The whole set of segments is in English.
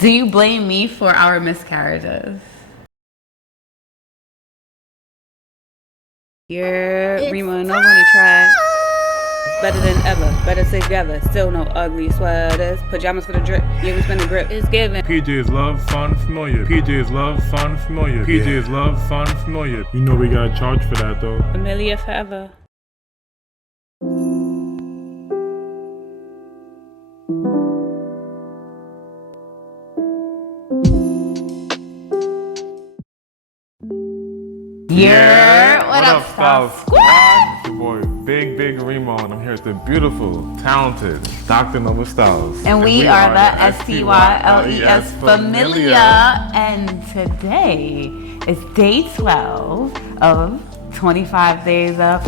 Do you blame me for our miscarriages? You're Remo and Nova on the track. Better than ever, better together. Still no ugly sweaters. Pajamas for the drip. Yeah, we spin the grip. It's giving. PJ's love, fun, familiar. PJ's love, fun, familiar. PJ's love, fun, familiar. You know we gotta charge for that though. Familiar forever. Yeah, what up, Style Squad? It's your boy, Big Remo, and I'm here with the beautiful, talented Dr. Nova Styles. And we are the STYLES Familia. And today is day 12 of 25 days of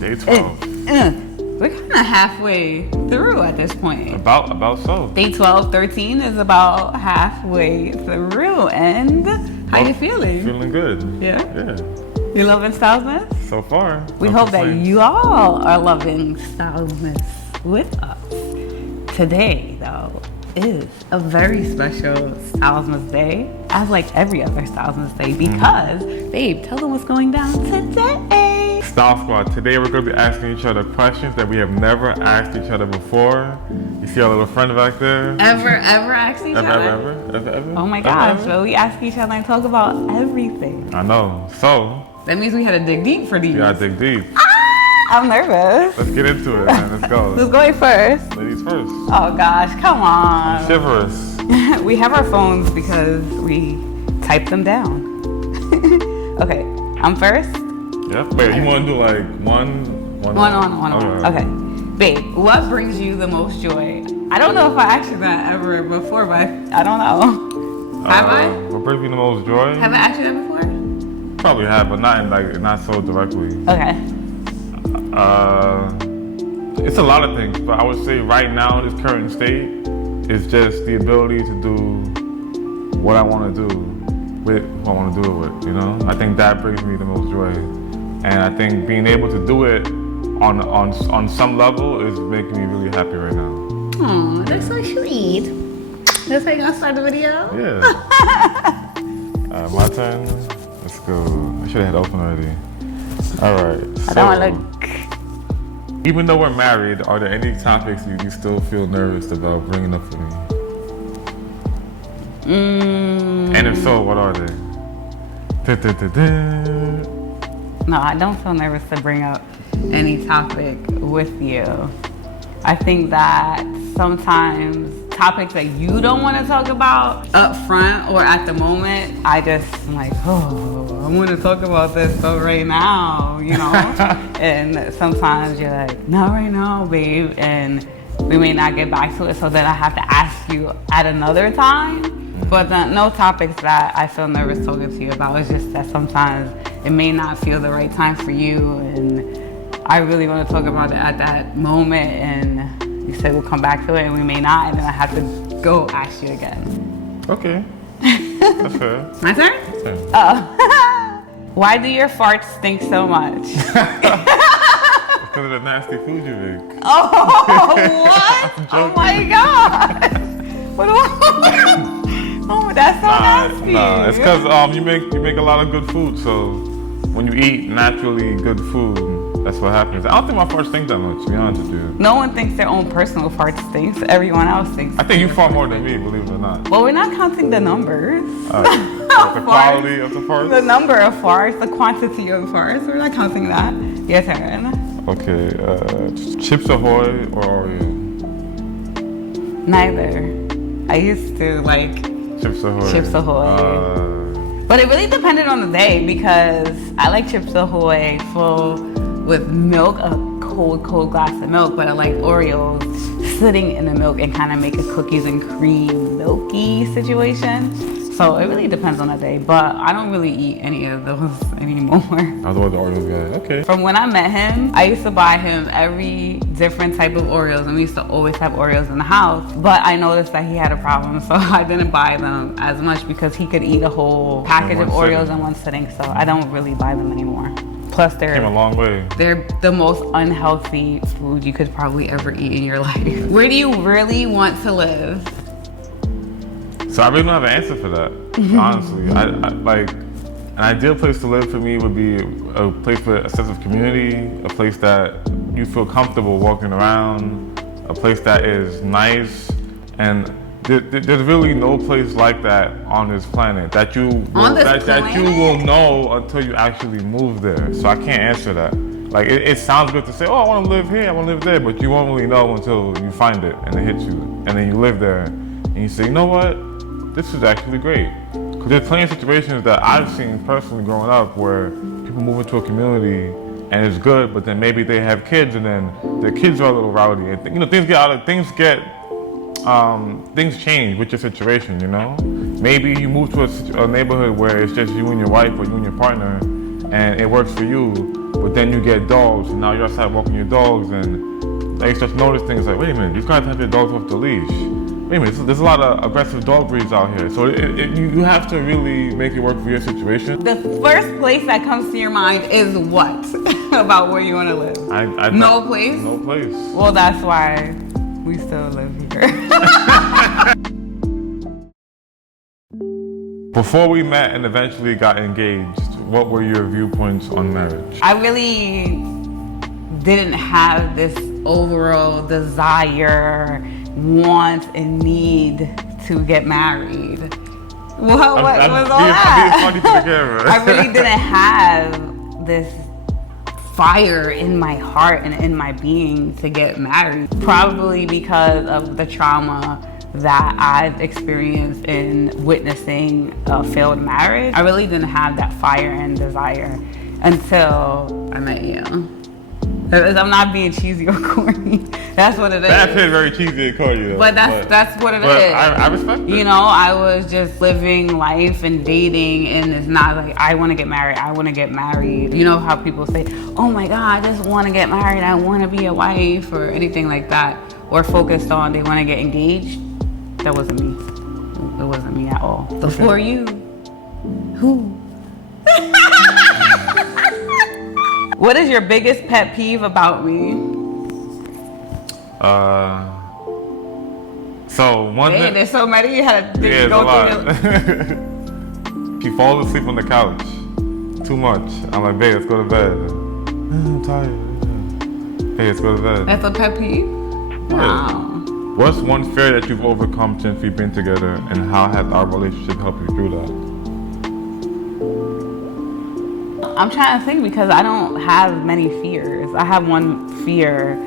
Day 12. We're kind of halfway through at this point. About so. Day 12, 13 is about halfway through. And how you feeling? Feeling good. Yeah? Yeah. You loving Stylesmas? So far. We hope that you all are loving Stylesmas with us. Today, though, is a very special Stylesmas day, as like every other Stylesmas day, because, babe, tell them what's going down today. Style Squad, today we're going to be asking each other questions that we have never asked each other before. You see our little friend back there? Ever asked each other? Ever? Oh my gosh, well, we ask each other and talk about everything. I know. So, that means we had to dig deep for these. we gotta dig deep. I'm nervous. Let's get into it, man. Let's go. Who's going first? Ladies first. Oh gosh, come on. I'm chivalrous. We have our phones because we type them down. Okay, I'm first. Yep. Wait, you want to do like one? Okay. Babe, what brings you the most joy? I don't know if I asked you that ever before, but I don't know. Have I? What brings you the most joy? Have I asked you that before? Probably have, but not so directly. Okay. It's a lot of things, but I would say right now, this current state is just the ability to do what I want to do with who I want to do it with, you know? I think that brings me the most joy. And I think being able to do it on some level is making me really happy right now. Oh, that's so sweet. That's how you gonna start the video? Yeah. My turn. Let's go. I should have had it open already. All right. I don't want to look. Even though we're married, are there any topics you still feel nervous about bringing up for me? And if so, what are they? No, I don't feel nervous to bring up any topic with you. I think that sometimes topics that you don't want to talk about up front or at the moment, I just am like, oh, I want to talk about this so right now, you know? And sometimes you're like, not right now, babe, and we may not get back to it, so then I have to ask you at another time. But no topics that I feel nervous talking to you about. It's just that sometimes it may not feel the right time for you, and I really want to talk about it at that moment, and you said we'll come back to it, and we may not, and then I have to go ask you again. Okay. That's fair. My turn? Yeah. Oh. Why do your farts stink so much? Because of the nasty food you make. Oh, what? Oh my God. What do I... Oh, that's so nasty. Nah, it's because you make a lot of good food, so when you eat naturally good food, that's what happens. I don't think my farts stink that much, to be honest with you. No one thinks their own personal fart stinks. Everyone else thinks. I think you fart more than me, believe it or not. Well, we're not counting the numbers. The quality of the farts? The number of farts, the quantity of farts. We're not counting that. Your turn. Okay, Chips Ahoy or Oreo? Neither. I used to like Chips Ahoy. Chips Ahoy. But it really depended on the day because I like Chips Ahoy full with milk, a cold glass of milk, but I like Oreos sitting in the milk and kind of make a cookies and cream milky situation. So it really depends on the day, but I don't really eat any of those anymore. I was the Oreos guy. Okay. From when I met him, I used to buy him every different type of Oreos, and we used to always have Oreos in the house. But I noticed that he had a problem, so I didn't buy them as much because he could eat a whole package of Oreos in one sitting, so I don't really buy them anymore. Plus, came a long way. they're the most unhealthy food you could probably ever eat in your life. Where do you really want to live? So I really don't have an answer for that, honestly. I like, an ideal place to live for me would be a place with a sense of community, a place that you feel comfortable walking around, a place that is nice, and there's really no place like that on this planet that you will know until you actually move there. So I can't answer that. Like it sounds good to say, oh, I want to live here, I want to live there, but you won't really know until you find it and it hits you, and then you live there and you say, you know what, this is actually great. Because there's plenty of situations that I've seen personally growing up where people move into a community and it's good, but then maybe they have kids and then their kids are a little rowdy, and things change with your situation, you know? Maybe you move to a neighborhood where it's just you and your wife or you and your partner and it works for you, but then you get dogs and now you're outside walking your dogs and they start to notice things like, wait a minute, you guys have your dogs off the leash. Wait a minute, there's a lot of aggressive dog breeds out here. So you have to really make it work for your situation. The first place that comes to your mind is what about where you want to live? No place? No place. Well, that's why we still live here. Before we met and eventually got engaged, what were your viewpoints on marriage? I really didn't have this overall desire, want, and need to get married. What was all that? I really didn't have this fire in my heart and in my being to get married. Probably because of the trauma that I've experienced in witnessing a failed marriage. I really didn't have that fire and desire until I met you. I'm not being cheesy or corny. That's what it is. That's very cheesy and corny though. But that's what it is. I respect it. You know, I was just living life and dating, and it's not like I want to get married. I want to get married. You know how people say, "Oh my God, I just want to get married. I want to be a wife," or anything like that, or focused on they want to get engaged. That wasn't me. It wasn't me at all. Before you, who? What is your biggest pet peeve about me? There's so many. You had to go through He falls asleep on the couch too much. I'm like, babe, let's go to bed. I'm tired. Hey, let's go to bed. That's a pet peeve? Yeah. Wow. What's one fear that you've overcome since we've been together, and how has our relationship helped you through that? I'm trying to think because I don't have many fears. I have one fear,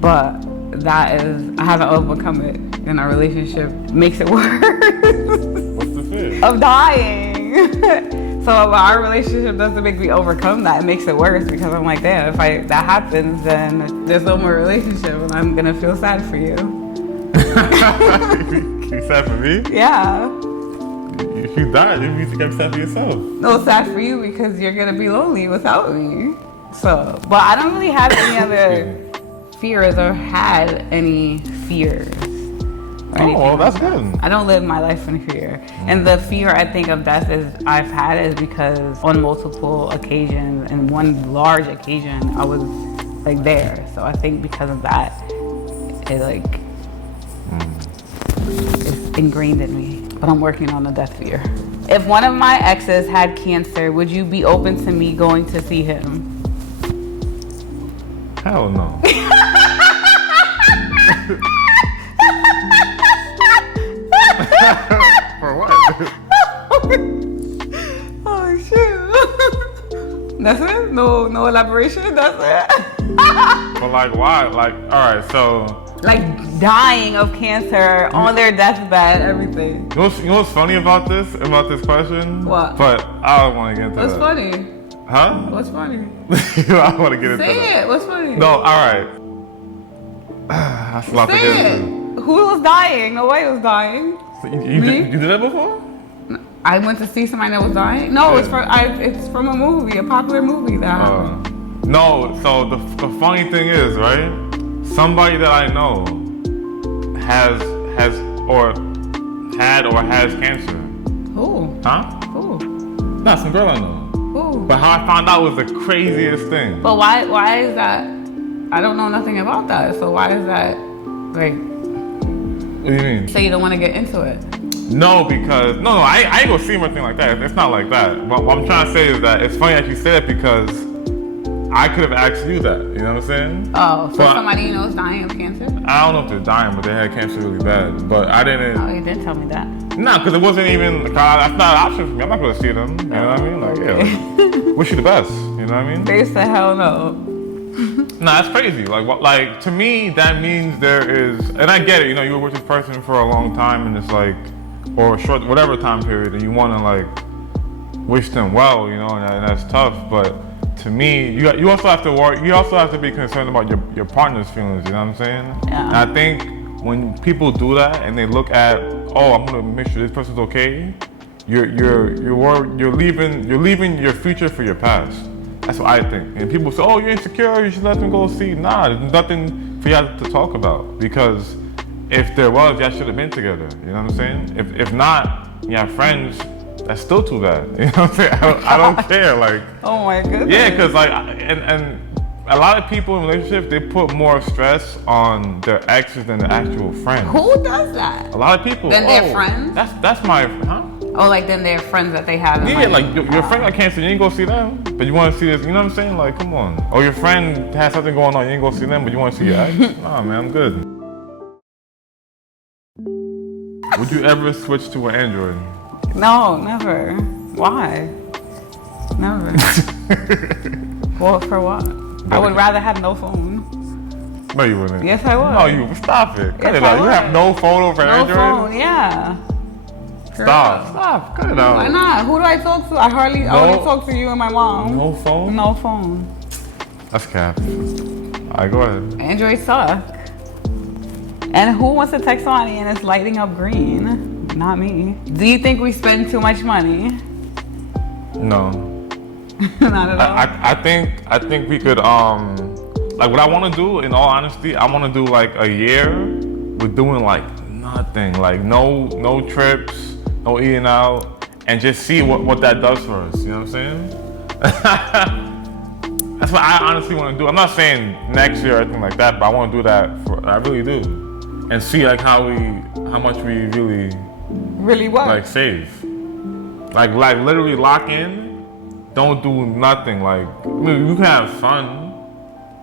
but that is I haven't overcome it, and our relationship makes it worse. What's the fear? Of dying. So if our relationship doesn't make me overcome that, it makes it worse because I'm like, damn, if that happens, then there's no more relationship, and I'm gonna feel sad for you. You sad for me? Yeah. If you die, you need to get sad for yourself. No, sad for you because you're gonna be lonely without me. So, but I don't really have any other fears or had any fears. Oh, well, that's good. I don't live my life in fear. And the fear I think of death I've had is because on multiple occasions, and one large occasion, I was like there. So I think because of that, it's ingrained in me. But I'm working on the death fear. If one of my exes had cancer, would you be open to me going to see him? Hell no. For what? Oh shit. That's it? No elaboration? That's it? But like why? Like, alright, so like dying of cancer on their deathbed, everything. You know what's funny about this question? What? But I don't want to get into What's that. funny? Huh? What's funny? I don't want to get into that. Say it. What's funny? No, alright. That's a lot to get into. Who was dying? Nobody was dying. So you did that before? I went to see somebody that was dying. No, Yeah. it's from a movie, a popular movie that happened. No, so the funny thing is, right? Somebody that I know has cancer. Who? Huh? Who? Nah, some girl I know. Who? too. But how I found out was the craziest thing. But why is that? I don't know nothing about that. So why is that like? What do you mean? So you don't want to get into it? No, because no, I ain't gonna see him or anything like that. It's not like that. What I'm trying to say is that it's funny that you say that because I could have asked you that. You know what I'm saying? Oh, so somebody you know is dying of cancer? I don't know if they're dying, but they had cancer really bad. But I didn't. Oh, you didn't tell me that. Nah, because it wasn't even. That's not an option for me. I'm not gonna see them. You know what I mean? Like, yeah. Wish you the best. You know what I mean? They said hell no. Nah, that's crazy. Like to me, that means there is, and I get it. You know, you were with this person for a long time, and it's like, or a short, whatever time period, and you want to like wish them well. You know, and that's tough. But to me, you also have to worry. You also have to be concerned about your partner's feelings. You know what I'm saying? Yeah. And I think when people do that and they look at, oh, I'm gonna make sure this person's okay. You're leaving your future for your past. That's what I think. And people say, oh, you're insecure, you should let them go see. Nah, there's nothing for y'all to talk about. Because if there was, y'all should have been together. You know what I'm saying? If not, you have friends, that's still too bad. You know what I'm saying? I don't care. Like, oh my goodness. Yeah, because like, and a lot of people in relationships, they put more stress on their exes than their actual friends. Who does that? A lot of people. Then their friends? That's my, huh? Oh, like then their friends that they have. Yeah, like your friend got cancer, you ain't go see them, but you want to see this. You know what I'm saying? Like, come on. Or your friend has something going on, you ain't go see them, but you want to see your ex. Nah, man, I'm good. Would you ever switch to an Android? No, never. Why? Never. Well, for what? I would rather have no phone. No, you wouldn't. Yes, I would. No, you stop it. Cut Yes, it out. I You would. have no phone over Android? No phone, yeah. Stop. Cut it out. Why not? Who do I talk to? I only talk to you and my mom. No phone? No phone. That's cap. Alright, go ahead. Android suck. And who wants to text somebody and it's lighting up green? Not me. Do you think we spend too much money? No. Not at all. I think we could like what I want to do, in all honesty, I want to do like a year with doing like nothing, like no trips, no eating out, and just see what that does for us. You know what I'm saying? That's what I honestly want to do. I'm not saying next year or anything like that, but I want to do that I really do, and see like how much we really what? like save, like literally lock in. Don't do nothing. Like, I mean, you can have fun,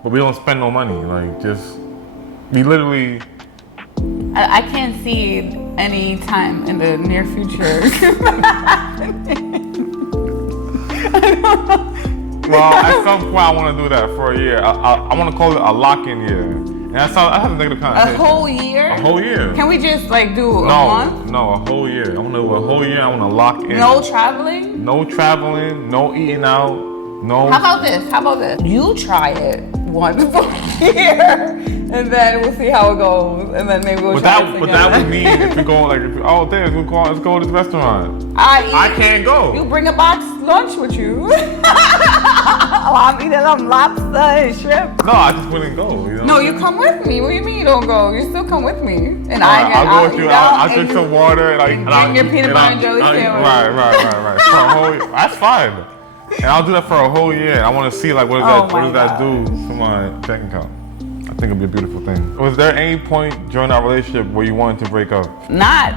but we don't spend no money. Like, just we literally. I can't see any time in the near future. Well, at some point, I want to do that for a year. I want to call it a lock-in year. And I have a negative connotation. A whole year? A whole year. Can we just like do a month? No, a whole year. I want to do a whole year. I want to lock in. No traveling? No traveling. No eating out. No. How about this? You try it once a year, and then we'll see how it goes, and then maybe we'll try it together. But that would mean if we go like, let's go to this restaurant. I can't go. You bring a box lunch with you. I'm eating some lobster and shrimp. No, I just wouldn't go. You know no, you come with me. What do you mean you don't go? You still come with me. And I'll go with you. I'll drink some water. And drink your peanut butter and jelly sandwich. Right. For a whole, that's fine. And I'll do that for a whole year. I want to see like what does that do to my bank account. I think it'd be a beautiful thing. Was there any point during our relationship where you wanted to break up? Not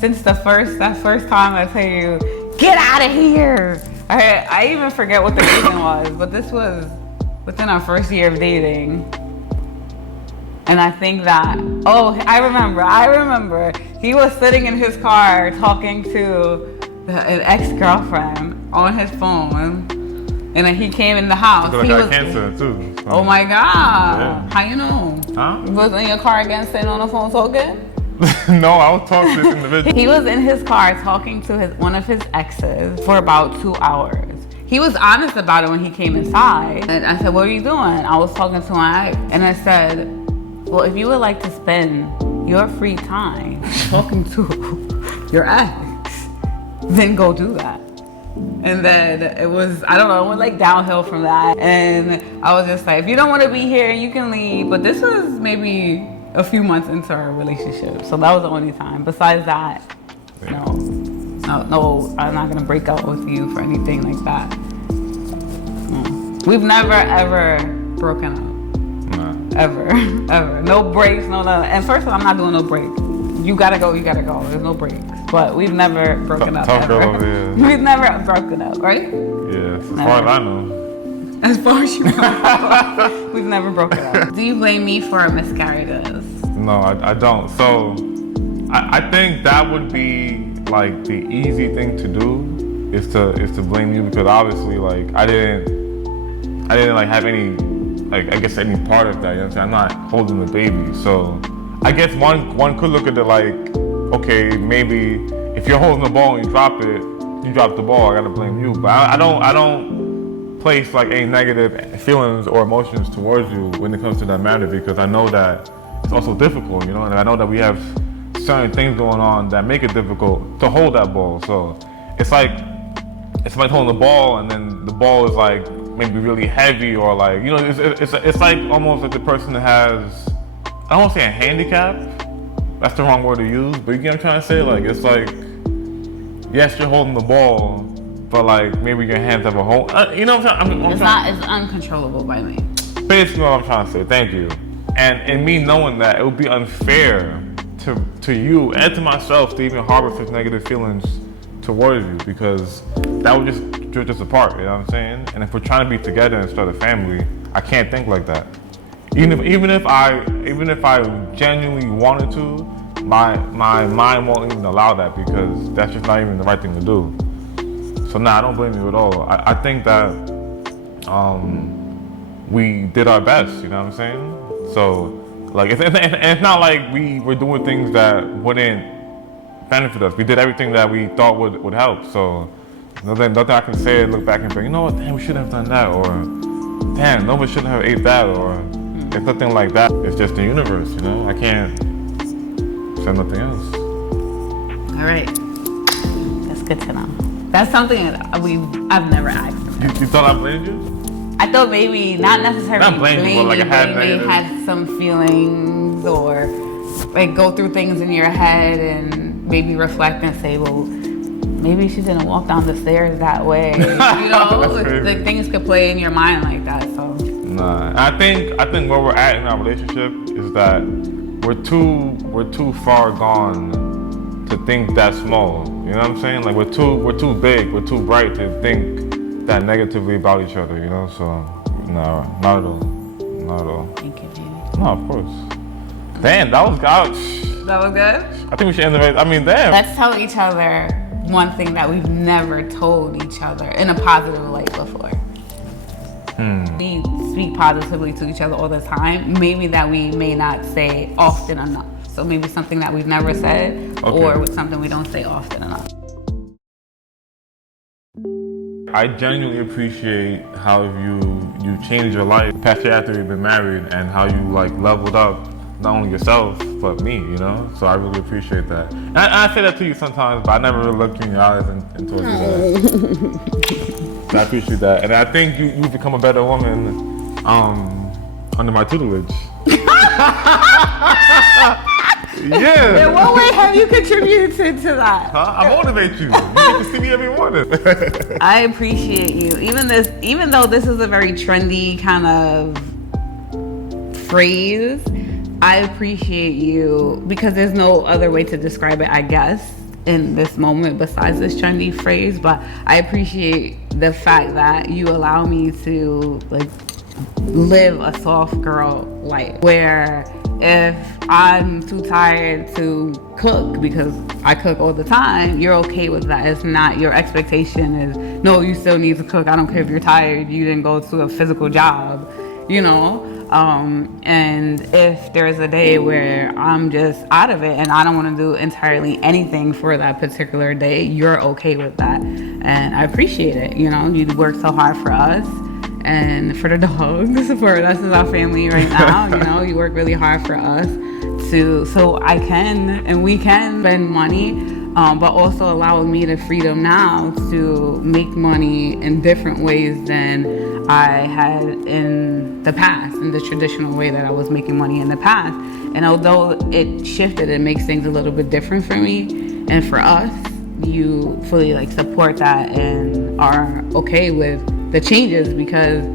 since that first time I tell you, get out of here. I even forget what the reason was, but this was within our first year of dating. And I think that, I remember. He was sitting in his car talking to an ex-girlfriend on his phone. And then he came in the house. He got cancer too. So. Oh my God. Yeah. How you know? Huh? You was in your car again sitting on the phone talking? No, I was talking to this individual. He was in his car talking to one of his exes for about 2 hours. He was honest about it when he came inside. And I said, what are you doing? I was talking to my ex. And I said, well, if you would like to spend your free time talking to your ex, then go do that. And then it went like downhill from that. And I was just like, if you don't want to be here, you can leave. But this was maybe a few months into our relationship. So that was the only time. Besides that, no, I'm not gonna break up with you for anything like that. We've never ever broken up. Nah. Ever. Ever. No breaks, no nothing. And first of all, I'm not doing no break. You gotta go, you gotta go. There's no breaks. But we've never broken up. Tough Ever. girl over here. We've never broken up, right? Yeah, as far as I know. As far as you know, we've never broken up. Do you blame me for miscarriages? No, I don't. So I think that would be like the easy thing to do is to blame you, because obviously like I didn't like have any, like I guess any part of that. You know what I'm saying? I'm not holding the baby, so I guess one could look at it like, okay, maybe if you're holding the ball and you drop it, you drop the ball. I gotta blame you, but I don't place like any negative feelings or emotions towards you when it comes to that matter, because I know that it's also difficult, you know, and I know that we have certain things going on that make it difficult to hold that ball. So it's like holding the ball, and then the ball is like maybe really heavy, or like, you know, it's like almost like the person that has, I don't want to say a handicap, that's the wrong word to use, but you get what I'm trying to say? Like, it's like, yes, you're holding the ball, but like maybe your hands have a hole. You know what I'm saying? It's uncontrollable by me. Basically what I'm trying to say, thank you. And me knowing that it would be unfair to you and to myself to even harbor such negative feelings towards you, because that would just drift us apart, you know what I'm saying? And if we're trying to be together and start a family, I can't think like that. Even if I genuinely wanted to, my mind won't even allow that, because that's just not even the right thing to do. So nah, I don't blame you at all. I think that we did our best, you know what I'm saying? So like, it's not like we were doing things that wouldn't benefit us. We did everything that we thought would help. So nothing I can say, look back and be, you know what, damn, we should have done that, or damn, nobody shouldn't have ate that, or it's nothing like that. It's just the universe, you know? I can't say nothing else. All right, that's good to know. That's something that I've never asked. You thought I blamed you? I thought maybe not necessarily not blame you, but like but you may have some feelings, or like go through things in your head and maybe reflect and say, well, maybe she didn't walk down the stairs that way. You know, like things could play in your mind like that. So nah, I think where we're at in our relationship is that we're too far gone to think that small. You know what I'm saying? Like we're too big, we're too bright to think that negatively about each other, you know? So no, not at all. Not at all. thank you, Jenny. No, of course. Damn, that was good. That was good? I think we should end the race. I mean, damn. Let's tell each other one thing that we've never told each other in a positive light before. We speak positively to each other all the time. Maybe that we may not say often enough. So maybe something that we've never said, or with something we don't say often enough. I genuinely appreciate how you changed your life past year after you've been married, and how you like leveled up not only yourself but me, you know. So I really appreciate that. And I say that to you sometimes, but I never really looked you in your eyes and told you that. So I appreciate that, and I think you've become a better woman under my tutelage. Yeah. In what way have you contributed to that? Huh? I motivate you. You get to see me every morning. I appreciate you. Even though this is a very trendy kind of phrase, I appreciate you because there's no other way to describe it, I guess, in this moment besides this trendy phrase. But I appreciate the fact that you allow me to like live a soft girl life, where if I'm too tired to cook, because I cook all the time, you're okay with that. It's not, your expectation is, no, you still need to cook. I don't care if you're tired, you didn't go to a physical job, you know? And if there's a day where I'm just out of it and I don't want to do entirely anything for that particular day, you're okay with that. And I appreciate it, you know? You work so hard for us. And for the dogs, for us as our family right now, you know, you work really hard for us so I can and we can spend money, but also allowing me the freedom now to make money in different ways than I had in the past, in the traditional way that I was making money in the past. And although it shifted, it makes things a little bit different for me and for us. You fully like support that and are okay with the changes, because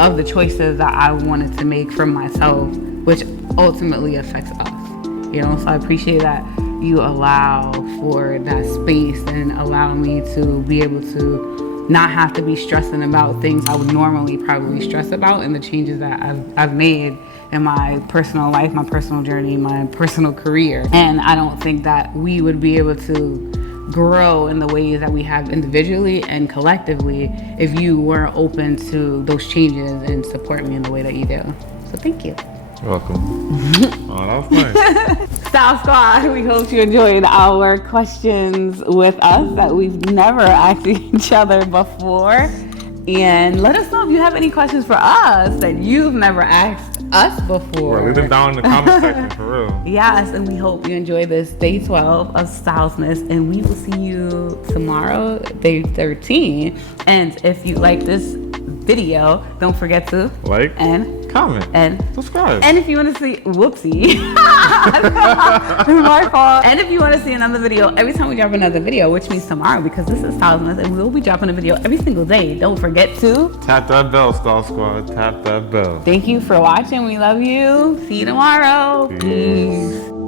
of the choices that I wanted to make for myself, which ultimately affects us. You know, so I appreciate that you allow for that space and allow me to be able to not have to be stressing about things I would normally probably stress about, and the changes that I've made in my personal life, my personal journey, my personal career. And I don't think that we would be able to grow in the ways that we have individually and collectively if you weren't open to those changes and support me in the way that you do. So thank you. You're welcome. Oh, that was nice. Style Squad, we hope you enjoyed our questions with us that we've never asked each other before. And let us know if you have any questions for us that you've never asked us before. Well, leave them down in the comment section for real. Yes, and we hope you enjoy this day 12 of Stylesmas, and we will see you tomorrow, day 13. And if you like this video, don't forget to like and comment and subscribe. And if you want to see, whoopsie, my fault. And if you want to see another video every time we drop another video, which means tomorrow, because this is Stylesmas and we will be dropping a video every single day, don't forget to tap that bell, Style Squad. Tap that bell. Thank you for watching. We love you. See you tomorrow. Peace.